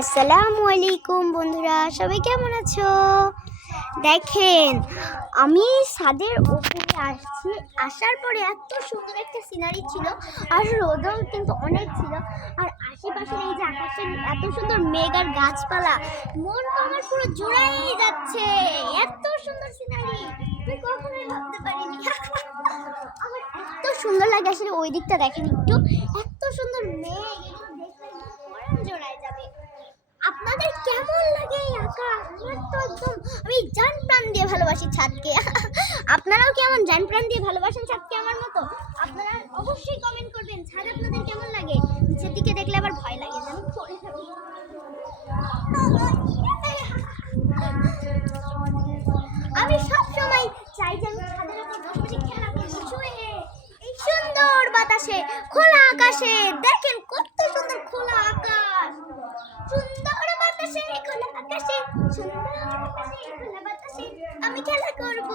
আসসালামু আলাইকুম বন্ধুরা, সবাই কেমন আছো? দেখেন, আমি ছাদের উপরে আসছি। আসার পরে এত সুন্দর একটা সিনারি ছিল, আর রোদও কিন্তু অনেক ছিল। আর আশেপাশে এই যে আকাশের এত সুন্দর মেঘ আর গাছপালা, মন তো আমার পুরো জুড়াই যাচ্ছে। এত সুন্দর সিনারি আমি কখনোই ভাবতে পারিনি। আমার এত সুন্দর লাগে। আসলে ওই দিকটা দেখেন একটু, এত সুন্দর মেঘ, দেখলে মন জোড়ায় যাবে। আপনাদের কেমন লাগে এই আকাশ? আমার তো একদম, আমি জান প্রাণ দিয়ে ভালোবাসি ছাদকে। আপনারাও কেমন জান প্রাণ দিয়ে ভালোবাসেন ছাদকে আমার মতো? আপনারা অবশ্যই কমেন্ট করবেন, ছাদ আপনাদের কেমন লাগে। নিচের দিকে দেখলে আবার ভয় লাগে, যেন পড়ে যাবে। আমি সব সময় চাই যে আমি ছাদের উপর বসে খেলা করবো, শুয়ে এই সুন্দর বাতাসে, খোলা আকাশে। দেখেন কত সুন্দর খোলা আকাশ, সুন্দর বাতাসে, খোলা আকাশে, সুন্দর আকাশে, খোলা বাতাসে আমি খেলা করব।